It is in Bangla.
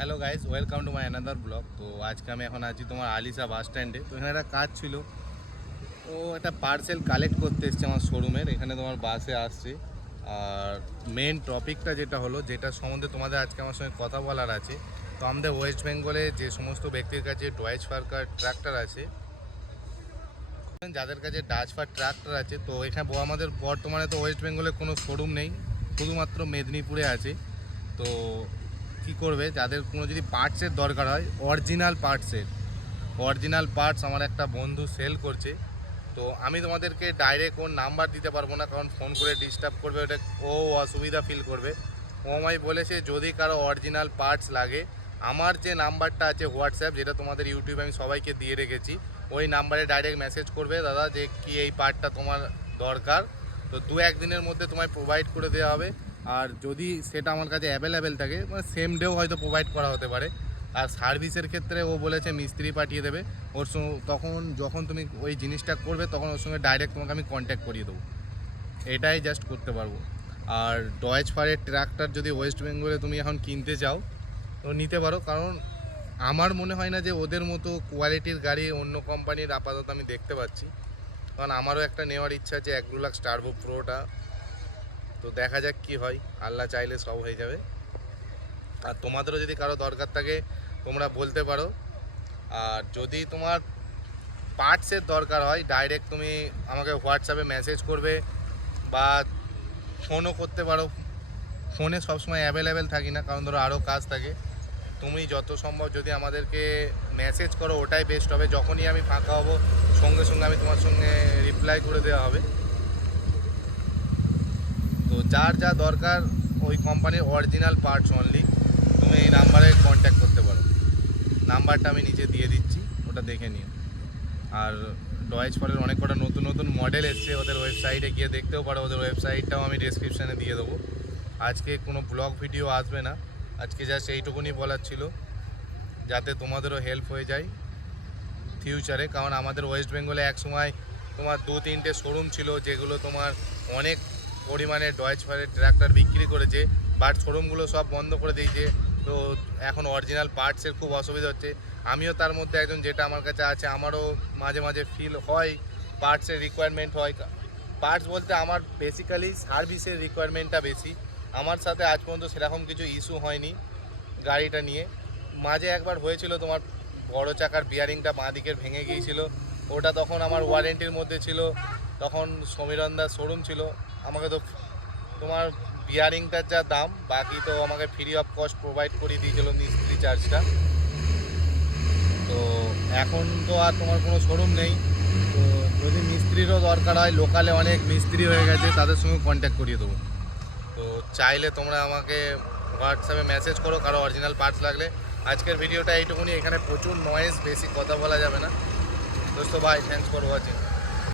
Hello guys welcome to my another blog তো আজকে আমি এখন আছি তোমার আলিসা বাস স্ট্যান্ডে তো এখানে একটা কাজ ছিল। ও একটা পার্সেল কালেক্ট করতে এসছে আমার শোরুমের এখানে তোমার বাসে আসছে। আর মেন টপিকটা যেটা হলো, যেটা সম্বন্ধে তোমাদের আজকে আমার সঙ্গে কথা বলার আছে। তো আমাদের ওয়েস্ট বেঙ্গলে যে সমস্ত ব্যক্তির কাছে ডয়েচ ফার্কার ট্রাক্টর আছে, যাদের কাছে ডাচ ফার ট্রাক্টর আছে, তো এখানে আমাদের বর্তমানে তো ওয়েস্ট বেঙ্গলে কোনো শোরুম নেই। শুধুমাত্র মেদিনীপুরে আছে। তো কি করবে? যাদের কোনো যদি পার্টসের দরকার হয় অরিজিনাল পার্টসের অরিজিনাল পার্টস আমার একটা বন্ধু সেল করছে। তো আমি তোমাদেরকে ডাইরেক্ট ওর নাম্বার দিতে পারব না, কারণ ফোন করে ডিস্টার্ব করবে ওটা, ও অসুবিধা ফিল করবে। ও আমায় বলেছে, যদি কারও অরিজিনাল পার্টস লাগে, আমার যে নাম্বারটা আছে হোয়াটসঅ্যাপ যেটা তোমাদের ইউটিউবে আমি সবাইকে দিয়ে রেখেছি, ওই নাম্বারে ডাইরেক্ট মেসেজ করবে, দাদা, যে কি এই পার্টটা তোমার দরকার? তো দু একদিনের মধ্যে তোমায় প্রোভাইড করে দেওয়া হবে। আর যদি সেটা আমার কাছে অ্যাভেলেবেল থাকে মানে সেম ডেও হয়তো প্রোভাইড করা হতে পারে। আর সার্ভিসের ক্ষেত্রে ও বলেছে মিস্ত্রি পাঠিয়ে দেবে। ওর সঙ্গে তখন, যখন তুমি ওই জিনিসটা করবে, তখন ওর সঙ্গে ডাইরেক্ট তোমাকে আমি কন্ট্যাক্ট করিয়ে দেবো। এটাই জাস্ট করতে পারব। আর ডয়েজ ফারের ট্রাক্টর যদি ওয়েস্ট বেঙ্গলে তুমি এখন কিনতে চাও, তো নিতে পারো। কারণ আমার মনে হয় না যে ওদের মতো কোয়ালিটির গাড়ি অন্য কোম্পানির আপাতত আমি দেখতে পাচ্ছি। কারণ আমারও একটা নেওয়ার ইচ্ছা আছে, এক দু লাখ স্টারবো প্রোটা তো দেখা যাক কি হয়। আল্লাহ চাইলে সব হয়ে যাবে। আর তোমাদেরও যদি কারও দরকার থাকে, তোমরা বলতে পারো। আর যদি তোমার পার্টসের দরকার হয় ডাইরেক্ট তুমি আমাকে হোয়াটসঅ্যাপে মেসেজ করবে বা ফোনও করতে পারো। ফোনে সবসময় অ্যাভেলেবেল থাকি না, কারণ ধরো আরও কাজ থাকে। তুমি যত সম্ভব যদি আমাদেরকে মেসেজ করো, ওটাই বেস্ট হবে। যখনই আমি ফাঁকা হব, সঙ্গে সঙ্গে আমি তোমার সঙ্গে রিপ্লাই করে দেওয়া হবে। যার যা দরকার, ওই কোম্পানির অরিজিনাল পার্টস অনলি তুমি এই নাম্বারে কন্ট্যাক্ট করতে পারো। নাম্বারটা আমি নিচে দিয়ে দিচ্ছি, ওটা দেখে নিও। আর ডয়েজ ফলের অনেক কটা নতুন নতুন মডেল এসছে ওদের ওয়েবসাইটে গিয়ে দেখতেও পারো ওদের ওয়েবসাইটটাও আমি ডেসক্রিপশানে দিয়ে দেবো। আজকে কোনো ব্লগ ভিডিও আসবে না। আজকে জাস্ট এইটুকুনি বলার ছিল, যাতে তোমাদেরও হেল্প হয়ে যায় ফিউচারে কারণ আমাদের ওয়েস্ট বেঙ্গলে এক সময় তোমার দু তিনটে শোরুম ছিল, যেগুলো তোমার অনেক পরিমাণে ডয়েজ ফায়ারের ট্র্যাক্টর বিক্রি করেছে বাট শোরুমগুলো সব বন্ধ করে দিয়েছে। তো এখন অরিজিনাল পার্টসের খুব অসুবিধা হচ্ছে। আমিও তার মধ্যে একজন যেটা আমার কাছে আছে, আমারও মাঝে মাঝে ফিল হয় পার্টসের রিকোয়ারমেন্ট হয়। পার্টস বলতে আমার বেসিক্যালি সার্ভিসের রিকোয়ারমেন্টটা বেশি। আমার সাথে আজ পর্যন্ত সেরকম কিছু ইস্যু হয়নি গাড়িটা নিয়ে। মাঝে একবার হয়েছিল তোমার বড় চাকার বিয়ারিংটা বাঁ দিকের ভেঙে গিয়েছিল। ওটা তখন আমার ওয়ারেন্টির মধ্যে ছিল। তখন সমীরন্দার শোরুম ছিল। আমাকে তো তোমার বিয়ারিংটার যা দাম, বাকি তো আমাকে ফ্রি অফ কস্ট প্রোভাইড করে দিয়েছিল মিস্ত্রি চার্জটা তো এখন তো আর তোমার কোনো শোরুম নেই। তো যদি মিস্ত্রিরও দরকার হয় লোকালে অনেক মিস্ত্রি হয়ে গেছে, তাদের সঙ্গে কন্ট্যাক্ট করিয়ে দেবো। তো চাইলে তোমরা আমাকে হোয়াটসঅ্যাপে মেসেজ করো, কারও অরিজিনাল পার্টস লাগলে। আজকের ভিডিওটা এইটুকুনি, এখানে প্রচুর নয়েজ বেশি কথা বলা যাবে না। দোস্ত ভাই থ্যাংকস ফর ওয়াচিং